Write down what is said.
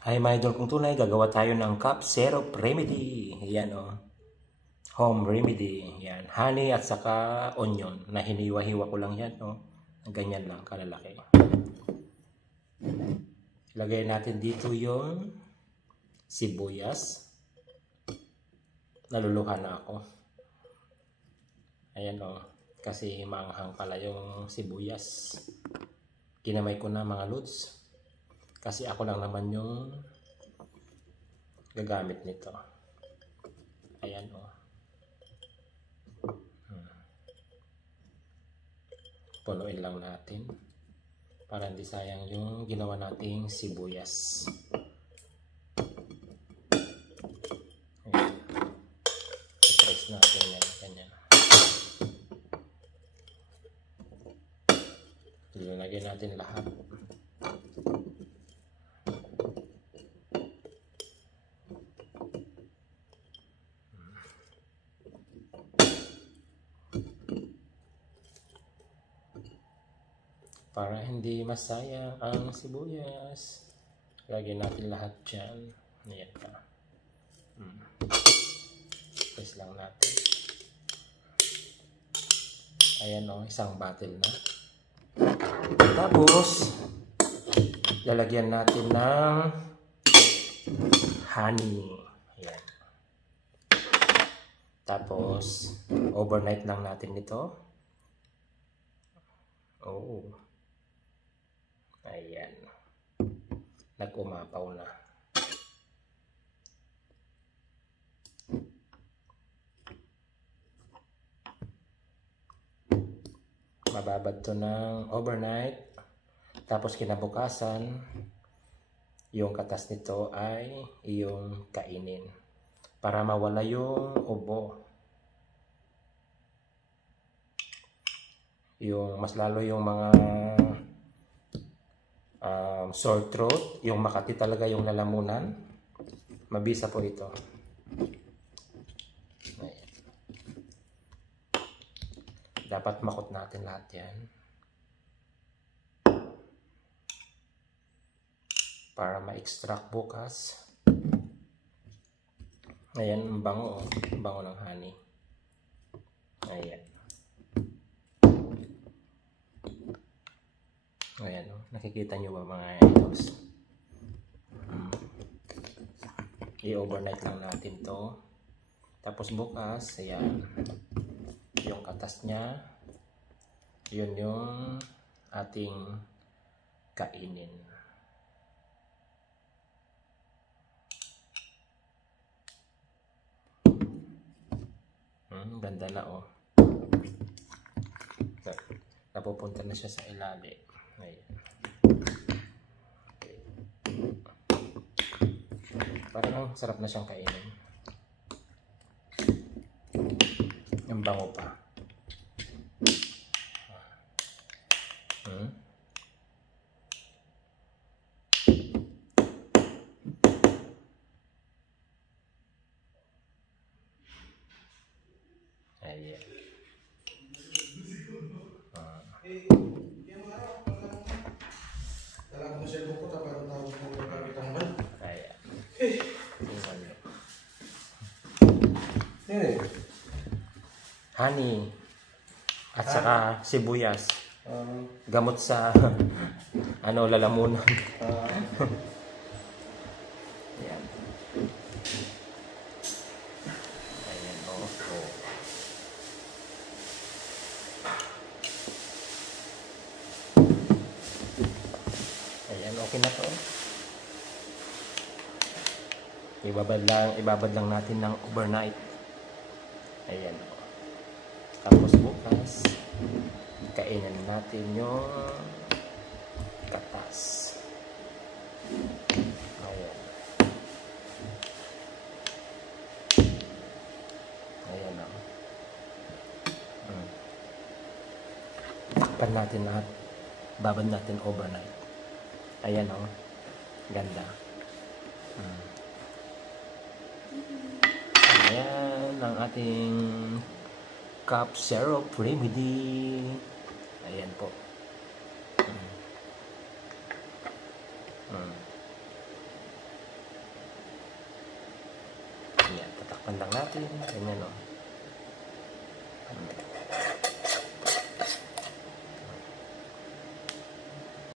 Ay, mga idol kong tunay, gagawa tayo ng cup syrup remedy. Yan o. Home remedy. Yan. Honey at saka onion. Na hiniwa-hiwa ko lang yan o. Ganyan lang, kalalaki. Lagay natin dito yung sibuyas. Naluluha na ako. Ayan o. Kasi maanghang pala yung sibuyas. Kinamay ko na mga lods. Kasi ako lang naman yung gagamit nito. Ayan o. Punuin lang natin. Para hindi sayang yung ginawa nating sibuyas. Ayan. I-press natin yan. Ganyan. Ilalagay natin lahat. Para hindi masayang ang sibuyas. Lagyan natin lahat dyan. Ayan pa. Press lang natin. Ayan o, isang bottle na. Tapos, lalagyan natin ng honey. Ayan. Tapos, overnight lang natin ito. Oh. Ayan. Nag-umapaw na. Mababad to ng overnight. Tapos kinabukasan, yung katas nito ay iyong kainin. Para mawala yung ubo. Yung mas lalo yung mga sore throat, yung makati talaga yung lalamunan, mabisa po ito. Ayan. Dapat makot natin lahat yan para ma-extract bukas. Ayan, ang bango, bango ng honey. Ayan. Ayan, nakikita nyo ba mga idols? I-overnight lang natin to. Tapos bukas, ayan, yung katas niya, yun yung ating kainin. Ganda na oh. Napupunta na siya sa ilalim. Ayan. Okay. Parang sarap na siyang kainin. Ang bango pa. Ayan. Honey at saka sibuyas. Gamot sa ano, lalamunan. Ayan. Ayan, oh. Ayan, okay na to. Ibabad lang natin ng overnight. Ayan. Tapos bukas, kainin natin yung katas. Ayan. Ayan na. Takpan natin lahat. Babad natin overnight. Ayan o. Ganda. Ayan ang ating cup syrup remedy. Ayan po. Takpan lang natin. Ganyan, no?